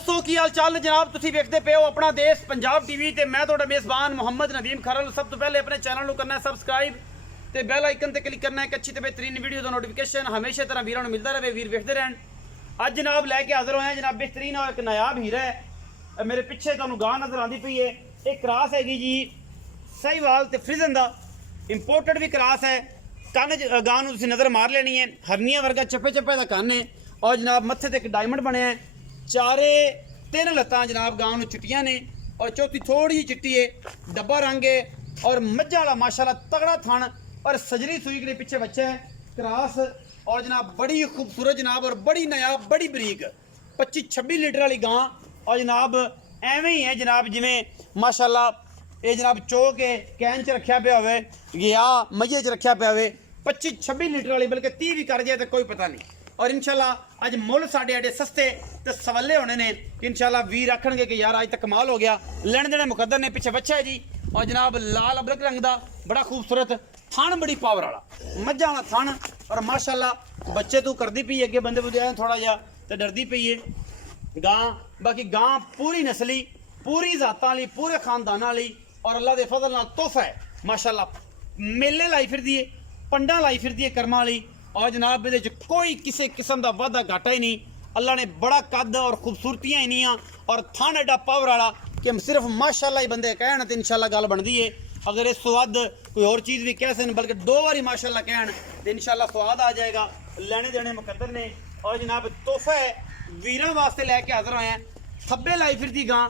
दोस्तों की हाल चाल जनाब तुसीं वेखदे पे हो अपना देश पंजाब टीवी ते मैं तुहाडा मेज़बान मुहम्मद नदीम खरल। सब तो पहले अपने चैनल को करना है सबसक्राइब ते बेल आइकन ते क्लिक करना है एक अच्छी ते बेहतरीन वीडियो का नोटिफिकेशन हमेशा तरह वीरों को मिलता रहे। वीर वेखते रहन। अज जनाब लैके हाजिर होए जनाब बेहतरीन और एक नायाब हीरा है। मेरे पिछे तुहानूं गां नजर आती पई है। एक क्रास हैगी जी साहिवाल ते फ्रिजन दा इंपोर्टेड भी क्रास है। कन गां नूं तुसीं नज़र मार लेनी है। हरनिया वर्गा चप्पे चप्पे का कन है और जनाब मत्थे ते एक डायमंड बनया है। चारे तीन लत्तां जनाब गां नूं चिट्टियां ने और चौथी थोड़ी जी चिट्टी है। डब्बा रंग है और मज्झा वाला माशाल्लाह तगड़ा थन और सजरी सुई के पीछे बच्चा है क्रास और जनाब बड़ी खूबसूरत जनाब और बड़ी नायाब बड़ी बरीक 25-26 लीटर वाली गां और जनाब एवें ही है जनाब जिमें माशाल्लाह ये जनाब चो के कैन च रखा पे होवे या मइये च रखा पे होवे 25-26 लीटर वाली बल्कि 30 भी कर जाए तो कोई पता नहीं। और इंशाल्लाह अज मुल साढ़े एडे सस्ते तो सवले होने ने कि इंशाल्लाह वीर आखणगे कि यार अज तक कमाल हो गया। लेने देने मुकद्दर ने पीछे बच्चा है जी और जनाब लाल अबरक रंग का बड़ा खूबसूरत थन बड़ी पावर वाला मज्झा वाला थन और माशाल्लाह बच्चे तू करदी पई अगे बंदे बुंदे आए थोड़ा जा तो डरदी पई है गां। बाकी गां पूरी नस्ली पूरी जातां वाली पूरे खानदानां वाली और अल्लाह दे फजल नाल तोहफा है माशाल्लाह। मेले लाई फिरदी है पंडा लाई फिरदी है कर्मां वाली और जनाब ये कोई किसी किस्म का वाधा घाटा ही नहीं। अल्लाह ने बड़ा कद और खूबसूरतियां इनियां और थान एडा पावर वाला कि सिर्फ माशाल्लाह ही बंदे कहन तो इंशाल्लाह गल बनती है। अगर इस स्वाद कोई और चीज़ भी कह सकते बल्कि 2 बारी माशाल्लाह कहन तो इंशाल्लाह स्वाद आ जाएगा। लेने देने मुकद्दर ने और जनाब तोहफा है वीरों वास्ते लैके हाजिर होए हैं। थब्बे लाई फिरदी गां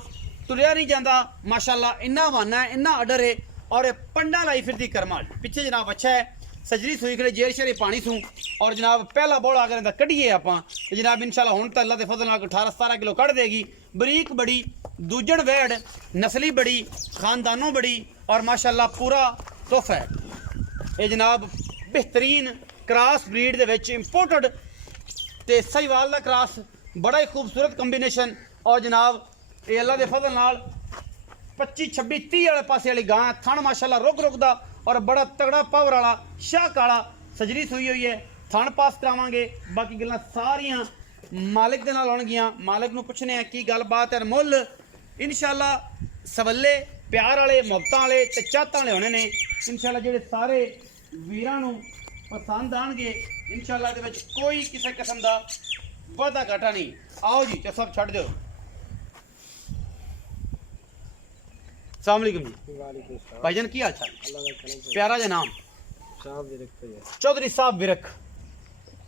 तुरिया नहीं जाता माशाल्लाह इन्ना वाना है इन्ना अडर है और पंडा लाई फिरदी कर्मा पिछे जनाब अच्छा है सजरी सुई खड़े जेर शेरे पानी सूँ और जनाब पहला बोला अगर इनका कढ़िए आप जनाब इंशाल्लाह हुण तां अल्लाह दे फजल नाल 18-17 किलो कढ़ देगी। बरीक बड़ी दूजण वैड़ नस्ली बड़ी खानदानों बड़ी और माशाल्लाह पूरा तोहफा है। ये जनाब बेहतरीन क्रॉस ब्रीड दे विच इंपोर्टेड ते साहिवाल दा क्रॉस बड़ा ही खूबसूरत कंबीनेशन और जनाब ये अल्लाह दे फजल नाल 25-26-30 वाले पासे वाली गां थन माशाल्लाह रुक रुकदा और बड़ा तगड़ा पावर वाला शाह काला सजरी सुई हुई है। थन पास करावांगे बाकी गल्लां सारियां मालिक दे नाल होणगियां। मालिक नूं पुछने आ की गलबात है मुल इंशाल्लाह सवले प्यार वाले मुहब्बतां वाले ते चाहतां वाले होने ने इंशाल्लाह जेहड़े सारे वीरां नूं पसंद आणगे इंशाल्लाह दे विच कोई किसी किस्म दा वाधा घाटा नहीं। आओ जी तो सब छड्ड दिओ। अस्सलाम जी भाईजान की हाल चाल प्यारा जा नाम चौधरी साहब विरक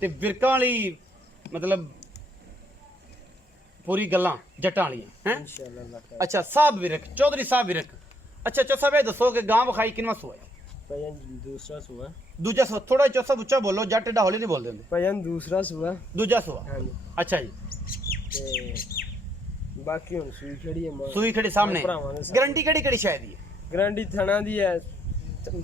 ते विरकां वाली मतलब पूरी गल्लां जट्टां वालियां हैं। अच्छा साहब विरक चौधरी साहब विरक। अच्छा चौसा भाई दसो कि गां विखाई किनवा सुआ है? दूसरा सुआ दूजा सुआ थोड़ा चौसा उच्चा बोलो जट एडा हौली नहीं बोलदे हुंदे। भाईजान दूसरा सुआ दूजा सुआ अच्छा जी बाकी हुण सूई खड़ी है सूई खड़ी सामने गारंटी केड़ी शायद है? गारंटी थना दी है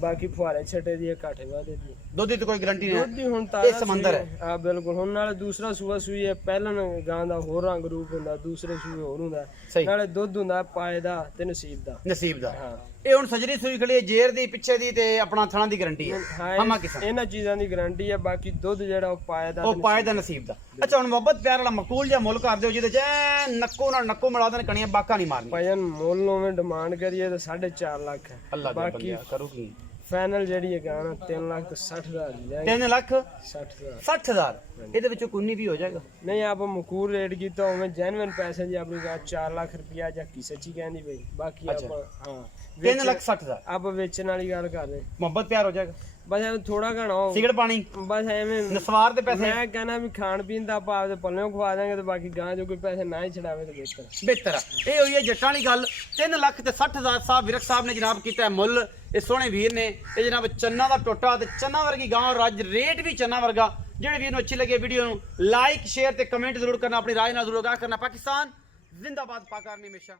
बाकी फुहारे छटे दी है काठे वादे दी दुध दी कोई गारंटी नहीं। दुध दी हुण ताजा ये समंदर है। हां बिल्कुल हुण नाले दूसरा सूआ सूई है पहलन गां दा होर रंग रूप हुंदा दूसरे सूए होर हुंदा नाले दुध हुंदा पाए दा ते नसीब दा हां ये हुण सजरी सूई खड़ी है जेर दी पिछे दी ते अपना थना दी गारंटी है हमा किस्म इन्हां चीज़ां दी गारंटी है बाकी दुध जेड़ा ओ पाए दा नसीब दा। अच्छा हुण मोहब्बत प्यार वाला मकूल जा मुल कर दिओ जिदे च नक्को नाल नक्को मिला देन कणियां बाका नहीं मारनी। भाईजान मुल नोवें डिमांड करिए तो 4.5 लाख है अल्लाह दे बाकी करू की फाइनल जेडी है गाना 3 लाख तो 60,000 3 लाख 60,000 60,000 ਇਹਦੇ ਵਿੱਚੋਂ ਕੁੰਨੀ ਵੀ ਹੋ ਜਾਏਗਾ। नहीं आप मकूर रेट की तो हमें जेन्युइन पैसे जी अपनी 4 लाख रुपया जा की सच्ची कहनी भाई बाकी आप हां 3 लाख 60,000 आप बेचने वाली गल कर रहे मोहब्बत प्यार हो जाएगा बस एवं थोड़ा घना हो सिगरेट पानी बस एवं नसवार दे पैसे मैं कहना भी खान पीन दा आप आपदे पल्लों खवा देंगे तो बाकी गां जो कोई पैसे ना ही छड़ावे तो बेहतर है। ये हुई है जट्टां वाली गल 3 लाख ते 60,000 साहब विरक साहब ने जनाब कीता है मुल ये सोहने वीर ने ये जनाब चन्ना दा टोटा ते चन्ना वर्गी गां और अज रेट भी चन्ना वर्गा। जेड़े वीर नूं अच्छी लगे वीडियो नूं लाइक शेयर ते कमेंट जरूर करना अपनी राय नाल जरूर आगाह करना। पाकिस्तान जिंदाबाद पाक आर्मी हमेशा।